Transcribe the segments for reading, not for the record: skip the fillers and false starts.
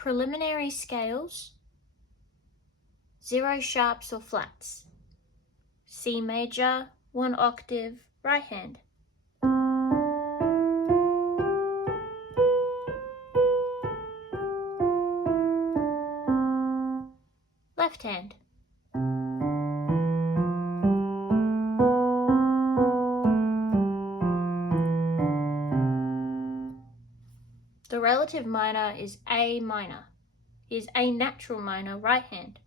preliminary scales, 0 sharps or flats. C major, 1 octave, right hand. Left hand. The relative minor is A minor. Is A natural minor, right hand.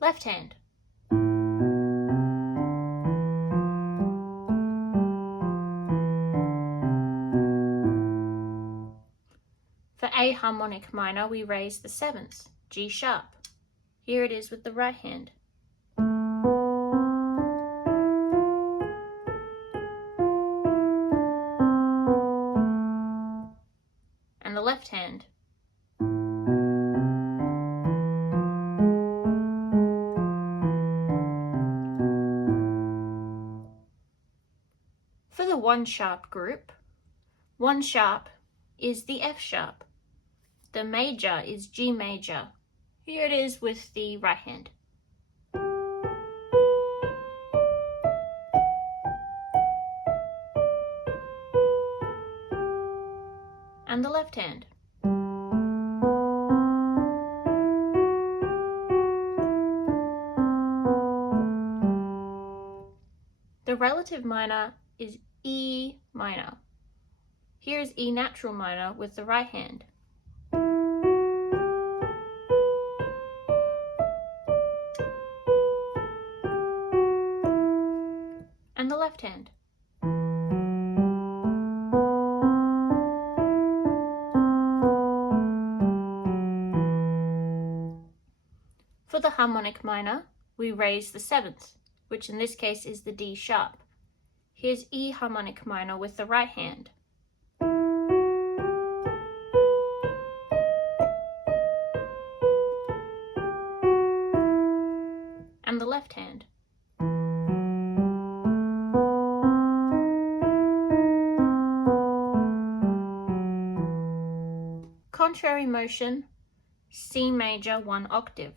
Left hand. For A harmonic minor, we raise the 7th, G sharp. Here it is with the right hand. And the left hand. For the 1 sharp group, 1 sharp is the F sharp. The major is G major. Here it is with the right hand. And the left hand. The relative minor is E minor. Here is E natural minor with the right hand. And the left hand. For the harmonic minor, we raise the 7th, which in this case is the D sharp. Here's E harmonic minor with the right hand. And the left hand. Contrary motion, C major, 1 octave.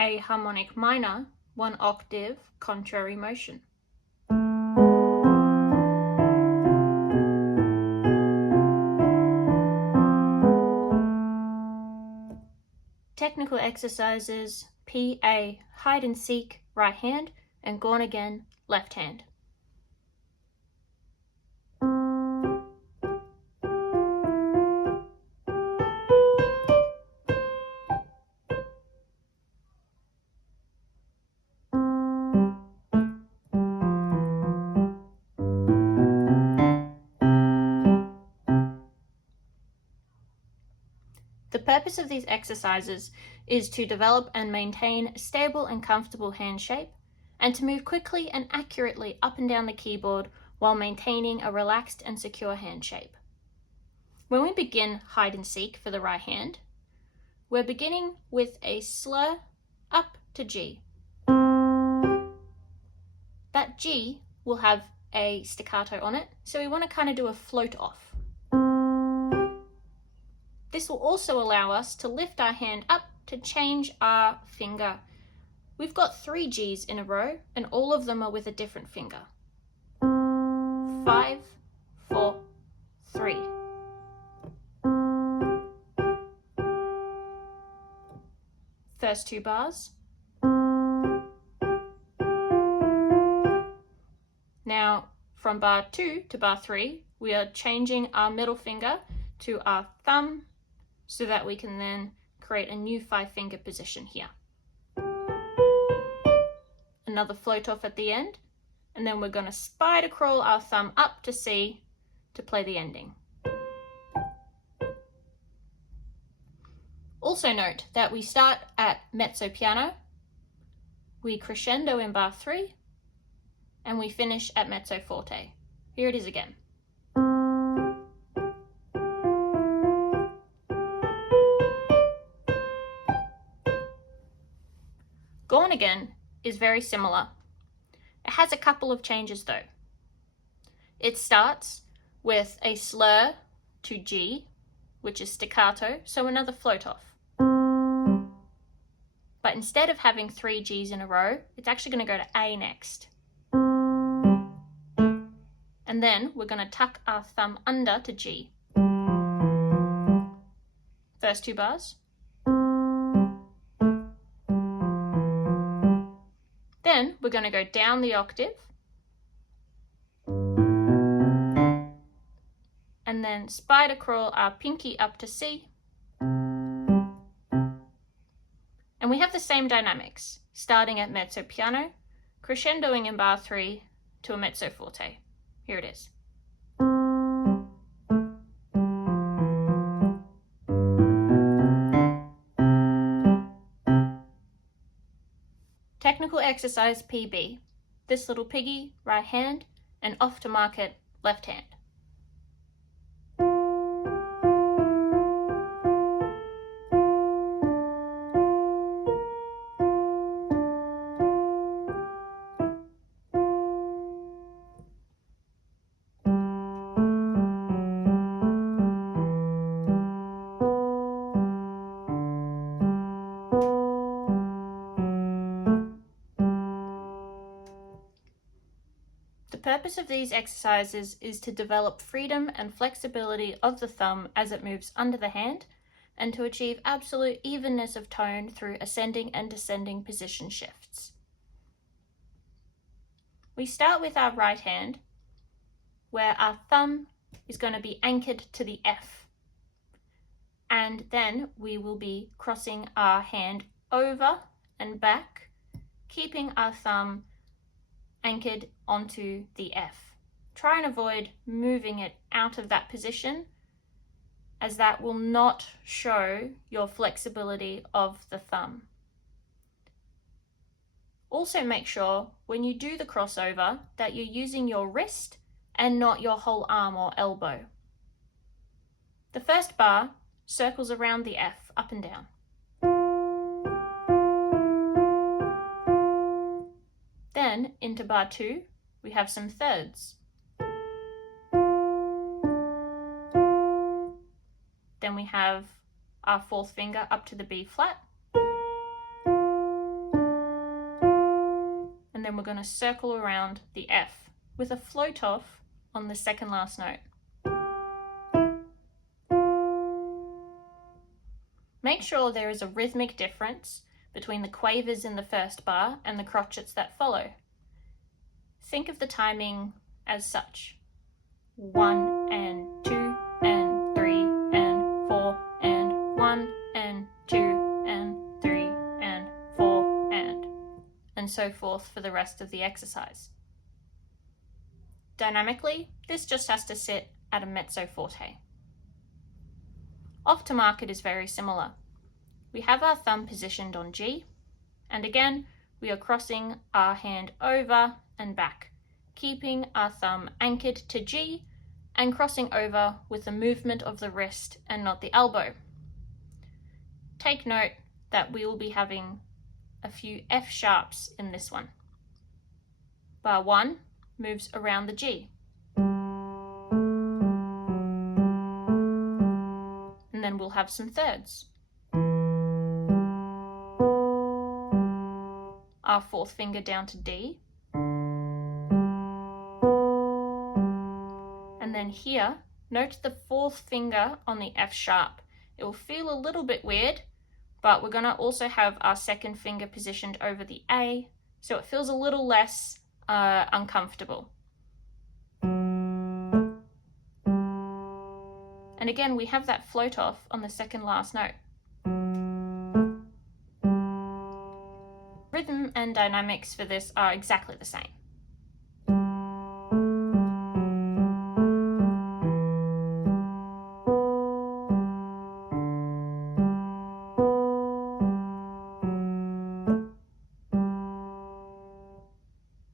A harmonic minor, 1 octave, contrary motion. Technical exercises, PA, hide and seek, right hand, and gone again, left hand. The purpose of these exercises is to develop and maintain a stable and comfortable hand shape, and to move quickly and accurately up and down the keyboard while maintaining a relaxed and secure hand shape. When we begin hide and seek for the right hand, we're beginning with a slur up to G. That G will have a staccato on it, so we want to kind of do a float off. This will also allow us to lift our hand up to change our finger. We've got 3 G's in a row, and all of them are with a different finger. 5, 4, 3. First 2 bars. Now, from bar 2 to bar 3, we are changing our middle finger to our thumb, so that we can then create a new 5-finger position here. Another float off at the end, and then we're going to spider crawl our thumb up to C to play the ending. Also note that we start at mezzo piano, we crescendo in bar 3, and we finish at mezzo forte. Here it is again. Gone Again is very similar. It has a couple of changes though. It starts with a slur to G, which is staccato, so another float off. But instead of having 3 Gs in a row, it's actually going to go to A next. And then we're going to tuck our thumb under to G. First 2 bars. Then we're going to go down the octave. And then spider crawl our pinky up to C. And we have the same dynamics, starting at mezzo piano, crescendoing in bar 3 to a mezzo forte. Here it is. Technical exercise PB. This little piggy, right hand, and off to market, left hand. The purpose of these exercises is to develop freedom and flexibility of the thumb as it moves under the hand, and to achieve absolute evenness of tone through ascending and descending position shifts. We start with our right hand, where our thumb is going to be anchored to the F, and then we will be crossing our hand over and back, keeping our thumb anchored onto the F. Try and avoid moving it out of that position, as that will not show your flexibility of the thumb. Also make sure when you do the crossover that you're using your wrist and not your whole arm or elbow. The first bar circles around the F up and down. Then into bar 2, we have some thirds. Then we have our 4th finger up to the B flat. And then we're going to circle around the F with a float off on the second last note. Make sure there is a rhythmic difference between the quavers in the first bar and the crotchets that follow. Think of the timing as such: 1 and 2 and 3 and 4 and 1 and 2 and 3 and 4 and so forth for the rest of the exercise. Dynamically, this just has to sit at a mezzo forte. Off to market is very similar. We have our thumb positioned on G, and again, we are crossing our hand over and back, keeping our thumb anchored to G and crossing over with the movement of the wrist and not the elbow. Take note that we will be having a few F sharps in this one. Bar 1 moves around the G. And then we'll have some thirds. Our 4th finger down to D. And then here, note the 4th finger on the F sharp. It will feel a little bit weird, but we're going to also have our 2nd finger positioned over the A, so it feels a little less uncomfortable. And again, we have that float off on the second last note. Rhythm and dynamics for this are exactly the same.